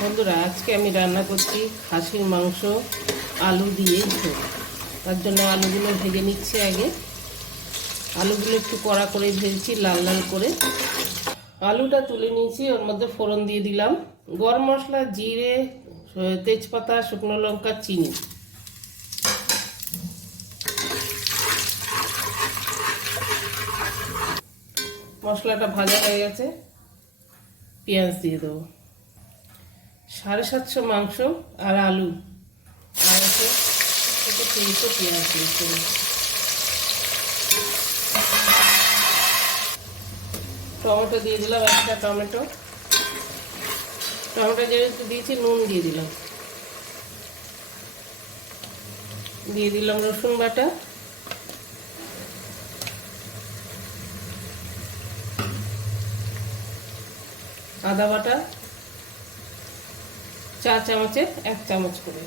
বন্ধুরা, আজকে আমি রান্না করছি খাসির মাংস আলু দিয়ে ঝোল। তার জন্য আলুগুলো ভেজে নিচ্ছি। আগে আলুগুলো একটু কড়া করে ভেজেছি, লাল লাল করে। আলুটা তুলে নিয়েছি, ওর মধ্যে ফোড়ন দিয়ে দিলাম গরম মশলা, জিরে, তেজপাতা, শুকনো লঙ্কা, চিনি। মশলাটা ভাজা হয়ে গেছে, পেঁয়াজ দিয়ে দেবো। 750 মাংস আর আলু, আর 300 পেঁয়াজ দিয়েছি। টমেটো দিয়ে দিলাম, একটা টমেটো যেহেতু দিয়েছি নুন দিয়ে দিলাম। দিয়ে দিলাম রসুন বাটা, আদা বাটা 4 চামচের 1 চামচ করে।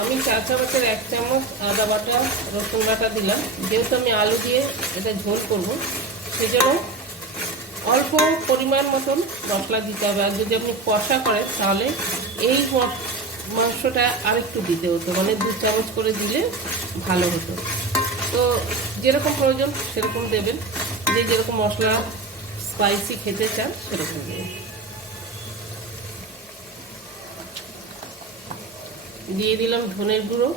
আমি 4 চামচের 1 চামচ আদা বাটা রসুন বাটা দিলাম। যেহেতু আমি আলু দিয়ে এটা ঝোল করব, সেজন্য অল্প পরিমাণ মতন মশলা দিতে হবে। আর যদি আপনি কষা করেন তাহলে এই মাংসটা আরেকটু দিতে হতো, মানে 2 চামচ করে দিলে ভালো হতো। তো যেরকম প্রয়োজন সেরকম দেবেন, যে যেরকম মশলা স্পাইসি খেতে চান সেরকম দেবেন। দিয়ে দিলাম ধনের গুঁড়ো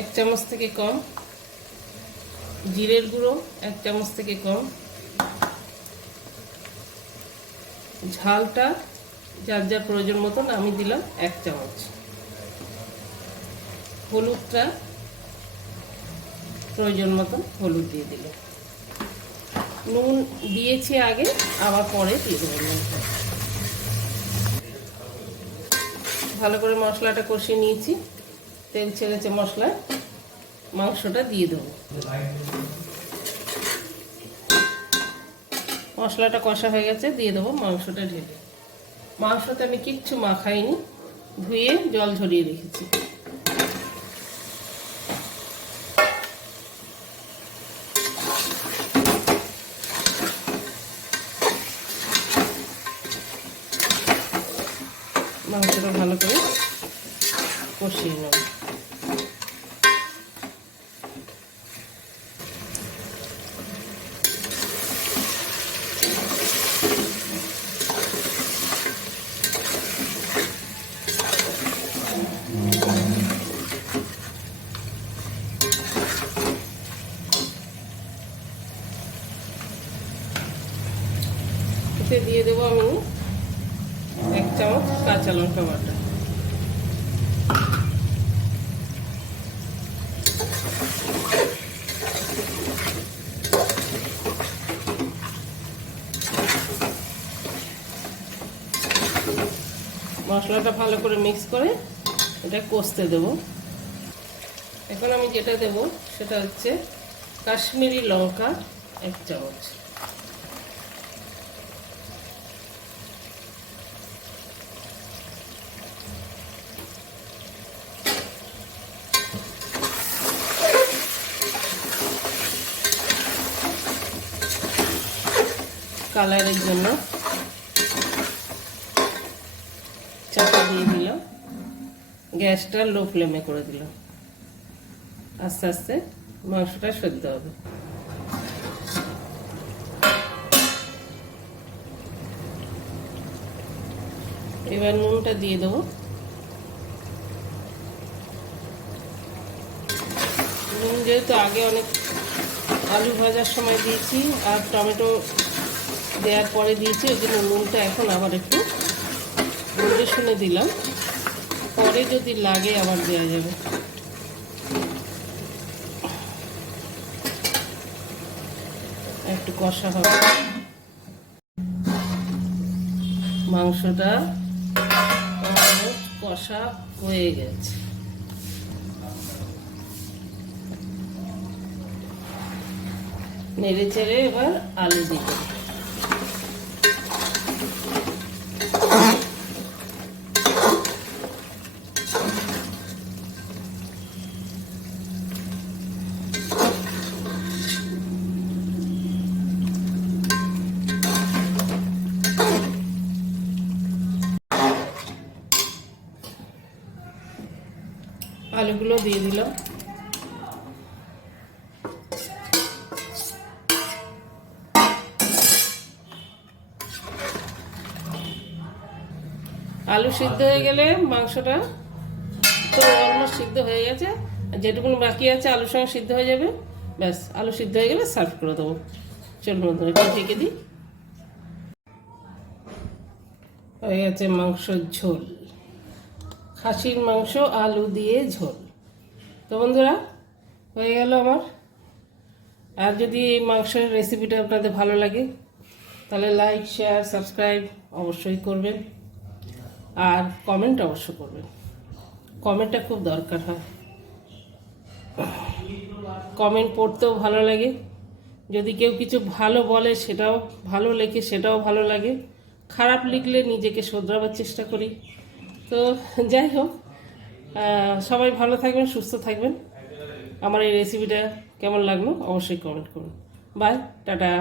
1 চামচ থেকে কম, জিরের গুঁড়ো 1 চামচ থেকে কম, ঝালটা যার যার প্রয়োজন মতন আমি দিলাম 1 চামচ, হলুদটা প্রয়োজন মতন হলুদ দিয়ে দিলাম। নুন দিয়েছি আগে, আবার পরে দিয়ে দেবেন নুনটা। ভালো করে মশলাটা কষিয়ে নিয়েছি, তেল ছেড়েছে মশলায়, মাংসটা দিয়ে দেবো। মশলাটা কষা হয়ে গেছে, দিয়ে দেবো মাংসটা ঢেলে। মাংসতে আমি কিচ্ছু মাখাইনি, ধুয়ে জল ঝরিয়ে রেখেছি। মাংসটা ভালো করে কষিয়ে নেব। এতে দিয়ে দেবো আমি 1 চামচ কাঁচা লঙ্কা বাটা। মশলাটা ভালো করে মিক্স করে এটা কষতে দেব। এখন আমি যেটা দেব সেটা হচ্ছে কাশ্মীরি লঙ্কা 1 চামচ, কালারের জন্য চাপা দিয়ে দিলাম, গ্যাসটা লো ফ্লেমে করে দিলাম। আস্তে আস্তে মাংসটা সেদ্ধ হবে। এবার নুনটা দিয়ে দেবো। নুন যেহেতু আগে অনেক আলু ভাজার সময় দিয়েছি আর টমেটো দেওয়ার পরে দিয়েছি, ওই জন্য নুনটা এখন আবার একটু বুঝে শুনে দিলাম, পরে যদি লাগে আবার দেওয়া যাবে। একটু কষা হবে। মাংসটা কষা হয়ে গেছে। নেড়ে চেড়ে এবার আলু দিতে। আলুগুলো দিয়ে দিলাম। আলু সিদ্ধ হয়ে গেলে মাংসটা তো অলমোস্ট সিদ্ধ হয়ে গেছে, যেটুকু বাকি আছে আলুর সঙ্গে সিদ্ধ হয়ে যাবে। ব্যাস, আলু সিদ্ধ হয়ে গেলে সার্ভ করে দেবো। চলুন বন্ধুরা, একটু ঢেকে দিই। হয়ে গেছে মাংসর ঝোল, খাসির মাংস আলু দিয়ে ঝোল। তো বন্ধুরা, হয়ে গেল আমার। আর যদি এই মাংসের রেসিপিটা আপনাদের ভালো লাগে তাহলে লাইক, শেয়ার, সাবস্ক্রাইব অবশ্যই করবেন, আর কমেন্ট অবশ্য করবেন। কমেন্টটা খুব দরকার হয়, কমেন্ট পড়তেও ভালো লাগে। যদি কেউ কিছু ভালো বলে সেটাও ভালো লেখে, সেটাও ভালো লাগে। খারাপ লিখলে নিজেকে শোধরাবার চেষ্টা করি। তো যাই হোক, সবাই ভালো থাকবেন, সুস্থ থাকবেন। আমার এই রেসিপিটা কেমন লাগলো অবশ্যই কমেন্ট করুন। Bye, tata.